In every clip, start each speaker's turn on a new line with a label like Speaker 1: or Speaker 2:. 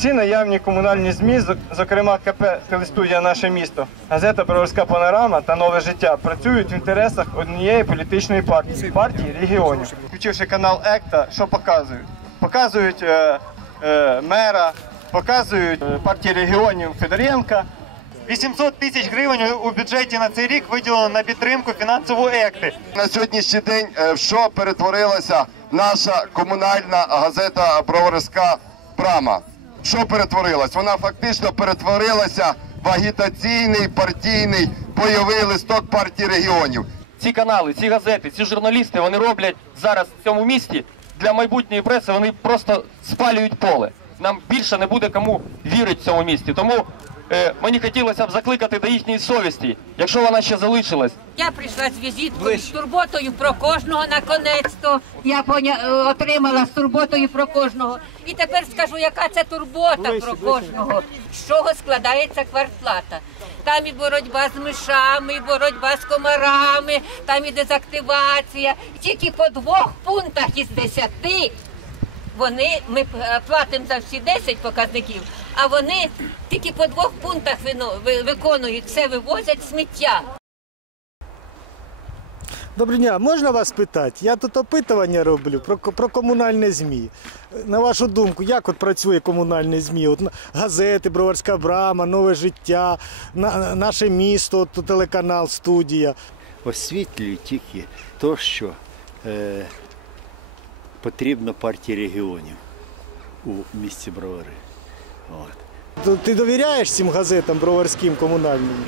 Speaker 1: Всі наявні комунальні ЗМІ, зокрема КП Телестудія Наше місто, газета Броварська панорама та нове життя працюють в інтересах однієї політичної партії партії регіонів. Включивши канал Екта, що показують? Показують е, е, мера, показують е, партії регіонів Федоренка. 800 тисяч гривень у бюджеті на цей рік виділено на підтримку фінансової екти.
Speaker 2: На сьогоднішній день е, в що перетворилася наша комунальна газета Броварська Брама? Що перетворилась? Вона фактично перетворилася в агітаційний партійний бойовий листок партії регіонів.
Speaker 3: ці канали, ці газети, ці журналісти, вони роблять зараз в цьому місті для майбутньої преси, вони просто спалюють поле. Нам більше не буде кому вірити в цьому місті. Тому мені хотілося б закликати до їхньої совісті, якщо вона ще залишилась.
Speaker 4: Я прийшла з візиткою, з турботою про кожного наконець-то. Я поня... е, отримала з турботою про кожного. І тепер скажу, яка це турбота про кожного. З чого складається квартплата. Там і боротьба з мишами, і боротьба з комарами, там і дезактивація. Тільки по двох пунктах із десяти вони ми е, платимо за всі 10 показників, а вони тільки по двох пунктах виконують все, вивозять сміття.
Speaker 5: Доброго дня, можна вас питати? Я тут опитування роблю про, про комунальне ЗМІ. На вашу думку, як от працює комунальне ЗМІ? От газети, Броварська брама, нове життя, на, наше місто, от телеканал, студія.
Speaker 6: освітлюють тільки то, що е, потрібно партії регіонів у місті Бровари. От.
Speaker 5: Ти довіряєш цим газетам броварським комунальним?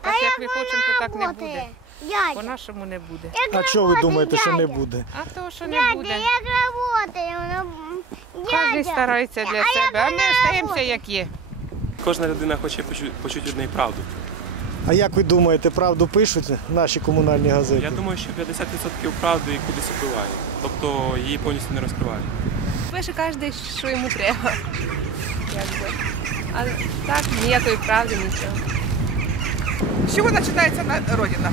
Speaker 7: Так як ми хочемо, то так не буде. По-нашому не буде.
Speaker 5: А що ви думаєте, що не буде?
Speaker 7: А то, що не
Speaker 8: Дядя,
Speaker 7: буде.
Speaker 8: як работаем?
Speaker 7: Кожен старається для себе, а ми остаємося як є.
Speaker 9: Кожна людина хоче почути, почути від неї правду.
Speaker 5: А як ви думаєте, правду пишуть наші комунальні газети?
Speaker 9: Я думаю, що 50% правди кудись впливає. Тобто її повністю не розкривають.
Speaker 7: Пише кожен, що йому треба. Якби. А так, ніякої правди, нічого.
Speaker 10: З чого починається на родина?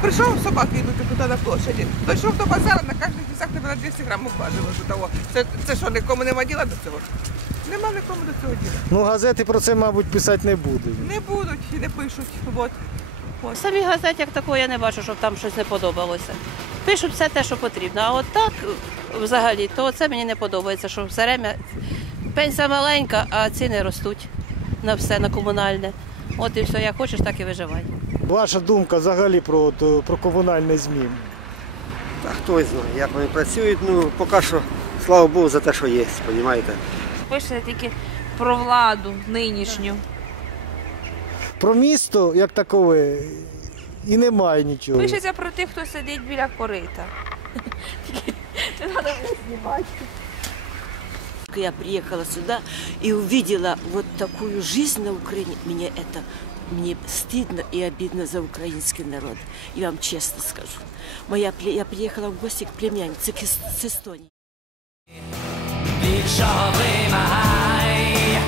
Speaker 10: Прийшов собаки йдуть туди на площаді. Дійшов до базару, на кожних вісах тебе на 200 грамів важили до того. Це, це що, нікому нема діла до цього? Нема нікому до цього діла.
Speaker 5: Ну, газети про це, мабуть, писати не будуть.
Speaker 10: Не будуть і не пишуть. От.
Speaker 11: В самій газеті як такого я не бачу, щоб там щось не подобалося. Пишуть все те, що потрібно. А от так взагалі, то це мені не подобається, що все время пенсія маленька, а ціни ростуть на все, на комунальне. От і все, як хочеш, так і виживай.
Speaker 5: Ваша думка взагалі про, про комунальне ЗМІ?
Speaker 12: Та хто знає, як вони працюють, ну поки що, слава Богу, за те, що є, розумієте?
Speaker 7: Пише тільки про владу нинішню.
Speaker 5: Про місто як такове і немає нічого.
Speaker 7: Пишеться про тих, хто сидить біля корита.
Speaker 11: Я приехала сюда и увидела вот такую жизнь на Украине. Мне это мне стыдно и обидно за украинский народ. Я вам честно скажу. Моя, пле- я приехала в гости к племяннице к Эс- с Эстонии.
Speaker 13: Більшого вимагає